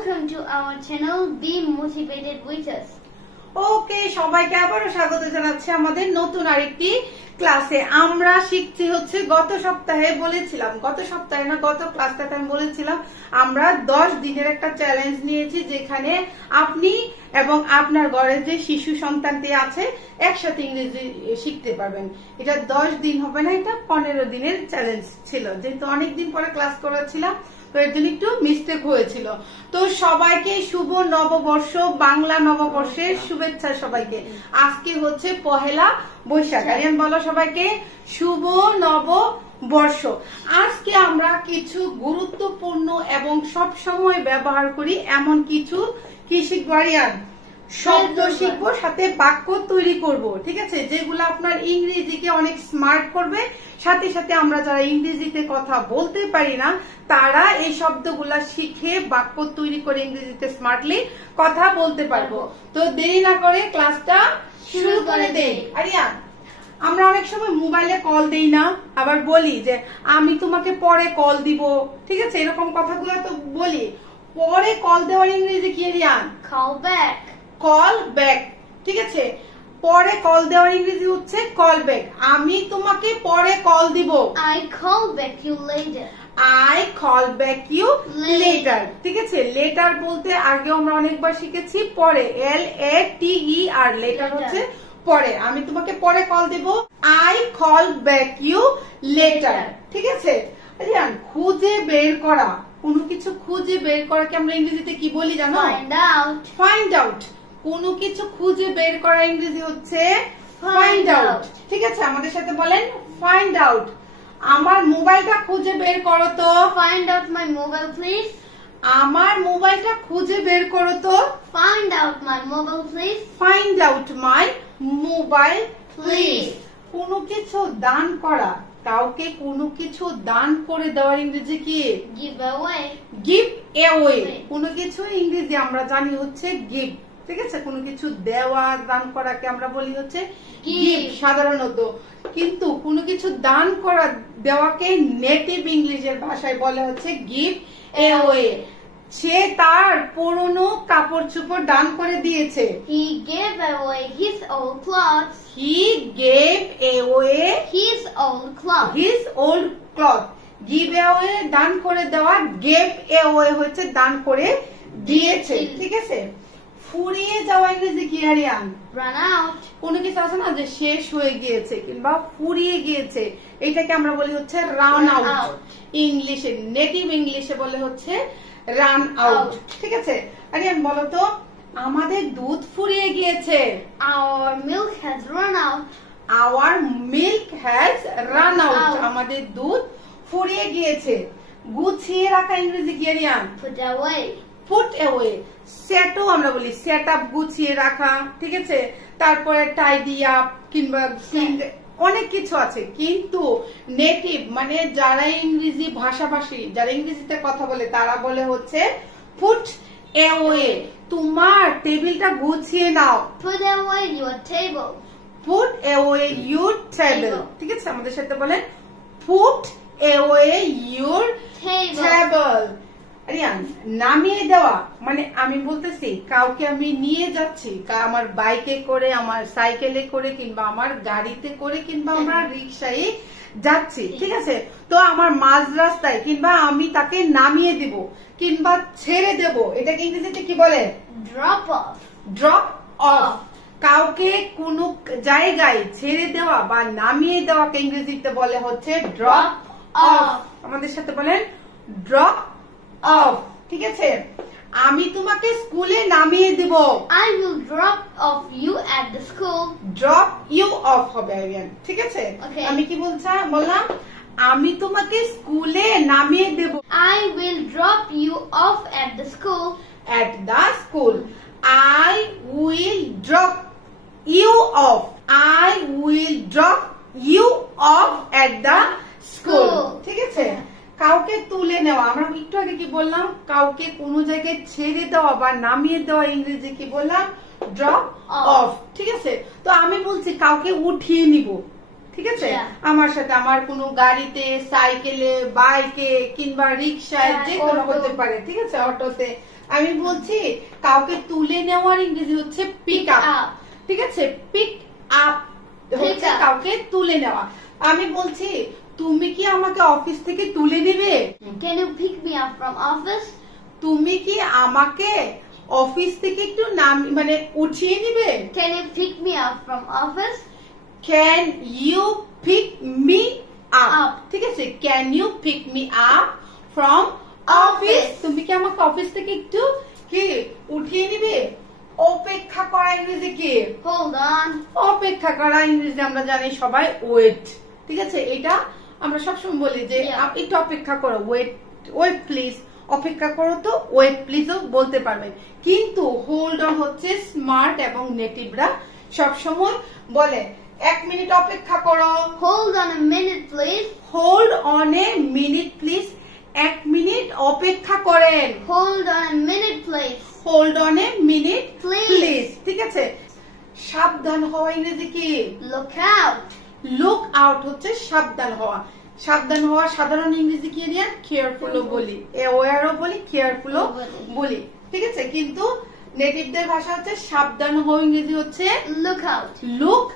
welcome to our channel. Be motivated with us. ওকে, সবাইকে আবারও স্বাগত জানাচ্ছি আমাদের নতুন আরেকটি ক্লাসে। আমরা শিখছি হচ্ছে গত সপ্তাহে ক্লাসটাতে আমি বলেছিলাম আমরা 10 দিনের একটা চ্যালেঞ্জ নিয়েছি, যেখানে আপনি এবং আপনার ঘরে যে শিশু সন্তানটি আছে একসাথে ইংরেজি শিখতে পারবেন। এটা 10 দিন হবে না, এটা 15 দিনের চ্যালেঞ্জ ছিল, যেহেতু অনেকদিন পরে ক্লাস করেছিলাম তো এর জন্য একটু মিস্টেক হয়েছিল। তো সবাইকে শুভ নববর্ষ, বাংলা নববর্ষের শুভেচ্ছা সবাইকে। আজকে হচ্ছে পহেলা বৈশাখ। আরিয়ান বলো সবাইকে শুভ নববর্ষ। আজকে আমরা কিছু গুরুত্বপূর্ণ এবং সব সময় ব্যবহার করি এমন কিছু কি শিখবো আরিয়ান? শব্দ শিখবো, সাথে বাক্য তৈরি করব, ঠিক আছে, যেগুলো আপনার ইংরেজিকে অনেক স্মার্ট করবে। সাথে সাথে আমরা যারা ইংরেজিতে কথা বলতে পারি না তারা এই শব্দগুলা শিখে বাক্য তৈরি করে ইংরেজিতে স্মার্টলি কথা বলতে পারবো। তো দেরি না করে ক্লাসটা শুরু করে দেই। আরিয়ান, আমরা অনেক সময় মোবাইলে কল দেই না, আবার বলি যে আমি তোমাকে পরে কল দিব, ঠিক আছে, এরকম কথাগুলো তো বলি। পরে কল দেওয়ার ইংরেজি কি Aryan? Call back. Call back, ঠিক আছে। পরে কল দেওয়ার ইংরেজি হচ্ছে কল ব্যাক। আমি তোমাকে পরে কল দিব। I call back you later. I call back you later, ঠিক আছে। লেটার বলতে আগে আমরা অনেকবার শিখেছি পরে, LATER, লেটার হচ্ছে পরে। আমি তোমাকে পরে কল দেব, I call back you later, ঠিক আছে। আরিয়ান, খুঁজে বের করা, কোনো কিছু খুঁজে বের করাকে আমরা ইংরেজিতে কি বলি জানো? Find out. Find out. কোনো কিছু খুঁজে বের করা ইংরেজি হচ্ছে ফাইন্ড আউট, ঠিক আছে। আমাদের সাথে বলেন ফাইন্ড আউট। আমার মোবাইলটা খুঁজে বের করো তো। Find out my mobile, please. আমার মোবাইলটা খুঁজে বের করো তো। Find out my mobile, please. Find out my mobile please. Please. কোনো কিছু দান করা, কাউকে কোনো কিছু দান করে দেওয়ার ইংরেজি কি? Give away. Give away. কোনো কিছু ইংরেজি আমরা জানি হচ্ছে গিভ, ঠিক আছে। কোনো কিছু দেওয়া, দান করাকে আমরা বলি হচ্ছে গিভ সাধারণত। কিন্তু কোনো কিছু দান করা, দেওয়াকে নেটিভ ইংলিশের ভাষায় বলে হচ্ছে গিভ অ্যাওয়ে। সে তার পুরনো কাপড় চোপড় দান করে দিয়েছে। He gave away his old clothes. He gave away His old clothes. his old cloth. Give away দান করে দেওয়া, gave away হচ্ছে দান করে দিয়েছে, ঠিক আছে। ফুরিয়ে যাওয়া ইংরেজি কি আরিয়ান? Run out. কোনো কিছু আছে না যে শেষ হয়ে গিয়েছে কিংবা ফুরিয়ে গিয়েছে, এটাকে আমরা বলি হচ্ছে রান আউট। ইংলিশে, নেটিভ ইংলিশে বলে হচ্ছে রান আউট, ঠিক আছে। আরিয়ান বলো তো, আমাদের দুধ ফুরিয়ে গিয়েছে। Our milk has run out. Our milk has run out. আমাদের দুধ ফুরিয়ে গিয়েছে। গুছিয়ে রাখা ইংরেজি কি Aryan? Put away. Put away. সেটও আমরা বলি, সেট আপ, গুছিয়ে রাখা, ঠিক আছে। তারপরে টাইডি আপ কিংবা অনেক কিছু আছে। কিন্তু নেটিভ মানে যারা ইংরেজি ভাষাভাষী, যারা ইংরেজিতে কথা বলে তারা বলে হচ্ছে পুট অ্যাওয়ে। তোমার টেবিলটা গুছিয়ে নাও। Put away your table. Put away your table, ঠিক আছে। আমাদের সাথে বলেন put away your table. Aryan, নামিয়ে দেওয়া মানে আমি বলতেছি কাউকে আমি নিয়ে যাচ্ছি, আমার বাইকে করে, আমার সাইকেলে করে কিংবা আমার গাড়িতে করে কিংবা আমরা রিক্সায় যাচ্ছি, ঠিক আছে। তো আমার মাঝ রাস্তায় কিংবা আমি তাকে নামিয়ে দিব কিংবা ছেড়ে দেব, এটাকে ইংরেজিতে কি বলে? Drop off. Drop of. কাউকে কোনো জায়গায় ছেড়ে দেওয়া বা নামিয়ে দেওয়াকে ইংরেজিতে বলে হচ্ছে ড্রপ অফ। আমাদের সাথে বলেন ড্রপ অফ, ঠিক আছে। আমি তোমাকে স্কুলে নামিয়ে দিব। I will drop off you at the school. Drop you off হবে আরিয়ান, ঠিক আছে। Okay. আমি কি বললাম? আমি তোমাকে স্কুলে নামিয়ে দেব। I will drop you off at the school. At the school. I will drop you off. I will drop you off at the school. ঠিক আছে। কাউকে তুলে নেওয়া, আমরা একটু আগে কি বললাম? কাউকে কোনো জায়গায় ছেড়ে দেওয়া বা নামিয়ে দেওয়া ইংরেজি কি বললাম? ড্রপ অফ, ঠিক আছে। তো আমি বলছি কাউকে উঠিয়ে নিব, ঠিক ঠিক আছে? Yeah. আমার সাথে আমার কোনো গাড়িতে, সাইকেলে, বাইকে কিংবা রিক্সায় Yeah, যে কোনো auto. হতে পারে, ঠিক আছে? অটোতে আমি বলছি কাউকে তুলে নেওয়ার ইংরেজি হচ্ছে পিক আপ, up. ঠিক আছে? পিক আপ হচ্ছে up. কাউকে তুলে নেওয়া। আমি বলছি তুমি কি আমাকে অফিস থেকে তুলে নেবে? Can you pick me up from office? তুমি কি আমাকে অফিস থেকে একটু নাম মানে উঠিয়ে নিবে? Can you pick me up from office? Can you pick me up? Up. ঠিক আছে? Can you pick me up from office? তুমি কি আমাকে অফিস থেকে একটু কি উঠিয়ে নিবে? অপেক্ষা করা ইংরেজি কি? Hold on. অপেক্ষা করা ইংরেজি আমরা জানি সবাই ওয়েট, ঠিক আছে? এটা আমরা সবসময় বলি যে Yeah. আপনি একটু অপেক্ষা করো, ওয়েট ওয়েট প্লিজ, অপেক্ষা করো তো ওয়েট প্লিজও বলতে পারবেন। কিন্তু হোল্ড অন হচ্ছে স্মার্ট এবং নেটিভরা সবসময় বলে 1 মিনিট অপেক্ষা করো, Hold on a minute, please. Hold on a minute please, 1 minute অপেক্ষা করেন, Hold on a minute, please. Hold on a minute Please. Please, ঠিক আছে? সাবধান হওয়া ইংরেজি কি? Look out. লুক আউট হচ্ছে সাবধান হওয়া। সাবধান হওয়া সাধারণ ইংরেজি কি দিয়া? কেয়ারফুলও বলি, অ্যাওয়্যারও বলি, কেয়ারফুলও বলি, ঠিক আছে? কিন্তু নেটিভদের ভাষা হচ্ছে সাবধান হওয়া ইংরেজি হচ্ছে Look out. Look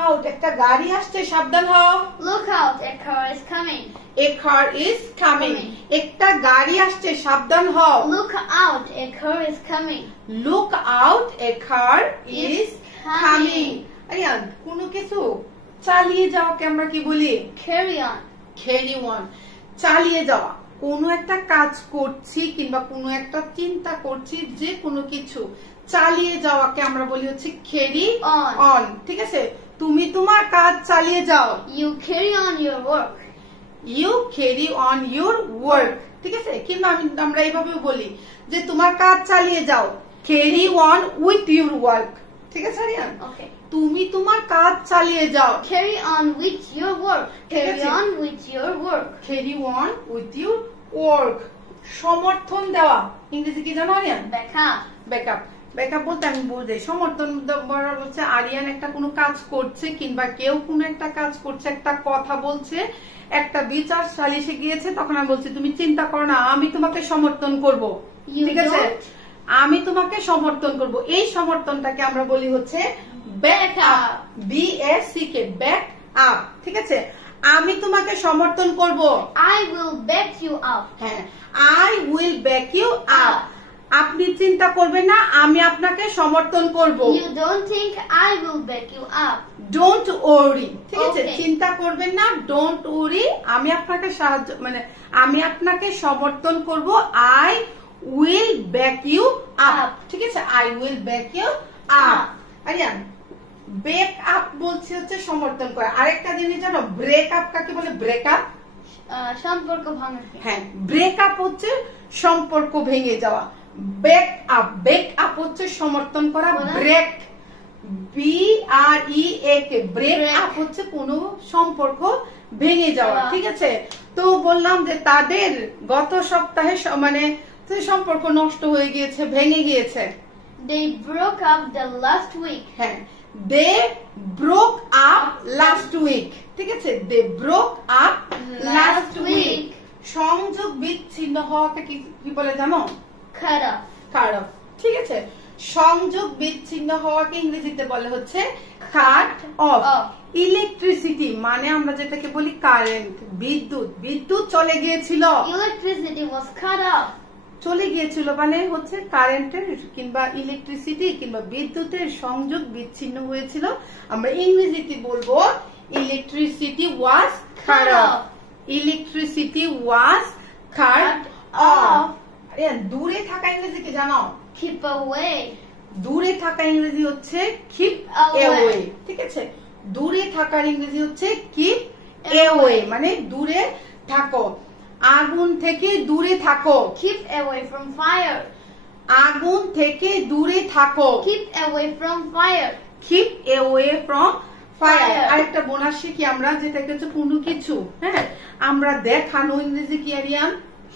out. একটা গাড়ি আসছে, সাবধান হও। Look out. A car is coming. A car is coming. একটা গাড়ি আসছে, সাবধান হও। Look out. A car is coming. Look out, a car is Is coming. coming. Aryan, কোনো কিছু চালিয়ে যাওয়াকে আমরা কি বলি? Carry on. ক্যারি অন, চালিয়ে যাওয়া। কোনো একটা কাজ করছি কিংবা কোনো একটা চিন্তা করছি, যে কোনো কিছু চালিয়ে যাওয়াকে আমরা বলি হচ্ছে ক্যারি On. অন, ঠিক আছে? তুমি তোমার কাজ চালিয়ে যাও, You carry on your work. You carry on your work, ঠিক আছে? কিংবা আমরা এইভাবেও বলি যে তোমার কাজ চালিয়ে যাও, carry on with your work, ঠিক আছে আরিয়ান? Okay. তুমি তোমার কাজ চালিয়ে যাও, Carry on with your work. Carry আছে। on with your work. Carry on with your work. সমর্থন দেওয়া ইংরেজি কি জানো Aryan? Back up. Back up. Back up বলতে আমি বুঝাই, সমর্থন দেওয়া বলছে আরিয়ান একটা কোনো কাজ করছে কিংবা কেউ কোনো একটা কাজ করছে, একটা কথা বলছে, একটা বিচার সালিশে গিয়েছে, তখন আমি বলছি তুমি চিন্তা করো না, আমি তোমাকে সমর্থন করব, You ঠিক আছে? don't? আমি তোমাকে সমর্থন করব। এই সমর্থনটাকে আমরা বলি হচ্ছে back up, BACK, back up, ঠিক আছে? আমি তোমাকে সমর্থন করব। I will back you up. হ্যাঁ, I will back you up. আপনি চিন্তা করবেন না, আমি আপনাকে সমর্থন করব। You don't think I will back you up. Don't worry, ঠিক আছে? Okay. চিন্তা করবেন না, ডোন্ট ওরি, আমি আপনাকে সাহায্য মানে আমি আপনাকে সমর্থন করব। I will back you up, Up. ঠিক আছে? I will back you up. Aryan, break up বলছি হচ্ছে সমর্থন করা। আরেকটা জিনিস জানো, ব্রেক আপ কাকে বলে? ব্রেক আপ, সম্পর্ক ভাঙা। হ্যাঁ, ব্রেক আপ হচ্ছে সম্পর্ক ভেঙে যাওয়া। ব্রেক আপ, ব্রেক আপ হচ্ছে সমর্থন করা। বলো। Break, BREAK, break Break. Up হচ্ছে কোনো সম্পর্ক ভেঙে যাওয়া, যাওয়া। ঠিক আছে? তো বললাম যে তাদের গত সপ্তাহে মানে সম্পর্ক নষ্ট হয়ে গিয়েছে, ভেঙে গিয়েছে। They broke up the last week. হ্যাঁ, they broke up last week, ঠিক আছে? They broke up last week. সংযোগ বিচ্ছিন্ন হওয়াকে কি বলে জানো? Cut off. কাট অফ, ঠিক আছে? সংযোগ বিচ্ছিন্ন হওয়াকে ইংরেজিতে বলে হচ্ছে কাট অফ। Off. ইলেকট্রিসিটি মানে আমরা যেটাকে বলি কারেন্ট, বিদ্যুৎ, বিদ্যুৎ চলে গিয়েছিল, Electricity was cut off. চলে গিয়েছিল মানে হচ্ছে কারেন্টের কিংবা ইলেকট্রিসিটি কিংবা বিদ্যুতের সংযোগ বিচ্ছিন্ন হয়েছিল। আমরা ইংরেজিতে বলবো ইলেকট্রিসিটি ওয়াজ কাট অফ। ইলেকট্রিসিটি ওয়াজ কাট অফ। দূরে থাকা ইংরেজি কি জানো? Keep away. দূরে থাকা ইংরেজি হচ্ছে কিপ Away. অ্যাওয়ে, ঠিক আছে? দূরে থাকার ইংরেজি হচ্ছে কিপ অ্যাওয়ে, মানে দূরে থাকো। আগুন থেকে দূরে থাকো, Keep away from fire. আগুন থেকে দূরে থাকো, Keep away from fire. Keep away from fire. Fire. আরেকটা বোনাস শিখি আমরা, যেটাকে হচ্ছে কোনো কিছু, হ্যাঁ, আমরা দেখানো ইংরেজি কি আরিয়ান?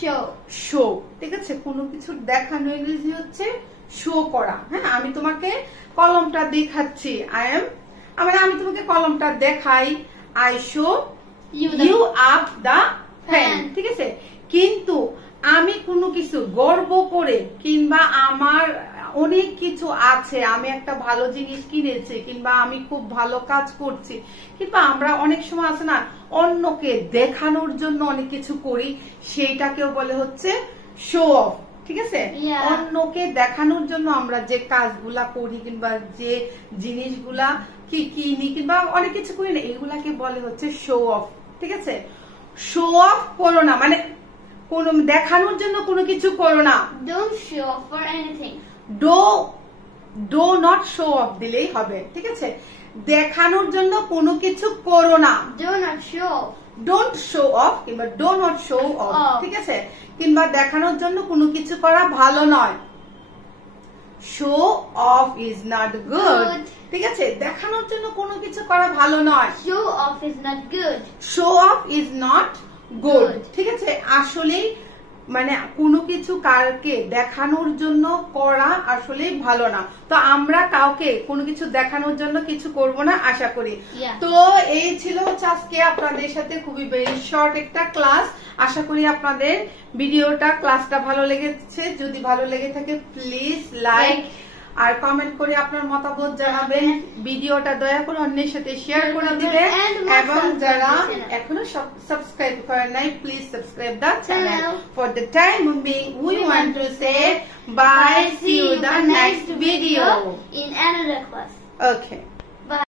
Show. শো, ঠিক আছে? কোনো কিছু দেখানো ইংরেজি হচ্ছে শো করা। হ্যাঁ, আমি তোমাকে কলমটা দেখাচ্ছি, আমি তোমাকে কলমটা দেখাই, I show You you the up the pen, pen. ঠিক আছে? কিন্তু আমি কোনো কিছু গর্ব করে কিংবা আমার অনেক কিছু আছে, আমি একটা ভালো জিনিস কিনেছি কিংবা আমি খুব ভালো কাজ করছি, কিংবা আমরা অনেক সময় আছে না অন্যকে দেখানোর জন্য অনেক কিছু করি, সেইটাকেও বলে হচ্ছে শো অফ, ঠিক আছে? Yeah. অন্যকে দেখানোর জন্য আমরা যে কাজগুলা করি কিংবা যে জিনিসগুলা কিনি কিংবা অনেক কিছু করি না, এগুলাকে বলে হচ্ছে শো অফ, ঠিক আছে? শো অফ করো না, মানে কোন দেখানোর জন্য কোনো কিছু করো না। Don't show off for anything. Do not show off দিলেই হবে, ঠিক আছে? দেখানোর জন্য কোনো কিছু করো না। Do not show off. Don't show off কিংবা do not show off, Off. ঠিক আছে? কিংবা দেখানোর জন্য কোনো কিছু করা ভালো নয়। Show off is not good, Good. ঠিক আছে? দেখানোর জন্য কোনো কিছু করা ভালো নয়। Show off is not good. Show off is not good, Good. ঠিক আছে? আসলেই মানে কোনো কিছু কারকে দেখানোর জন্য করা আসলেই ভালো না। তো আমরা কাউকে কোনো কিছু দেখানোর জন্য কিছু করব না, আশা করি। Yeah. তো এই ছিল হচ্ছে আজকে আপনাদের সাথে খুবই ভেরি শর্ট একটা ক্লাস। আশা করি আপনাদের ভিডিওটা ক্লাসটা ভালো লেগেছে। যদি ভালো লেগে থাকে প্লিজ লাইক আর কমেন্ট করে আপনার মতামত জানাবেন। ভিডিওটা দয়া করে অন্যের সাথে শেয়ার করে দিবেন এবং যারা এখনো সাবস্ক্রাইব করেন নাই please subscribe the channel. For the time being we want to say bye, see you the next video. in another class. Okay.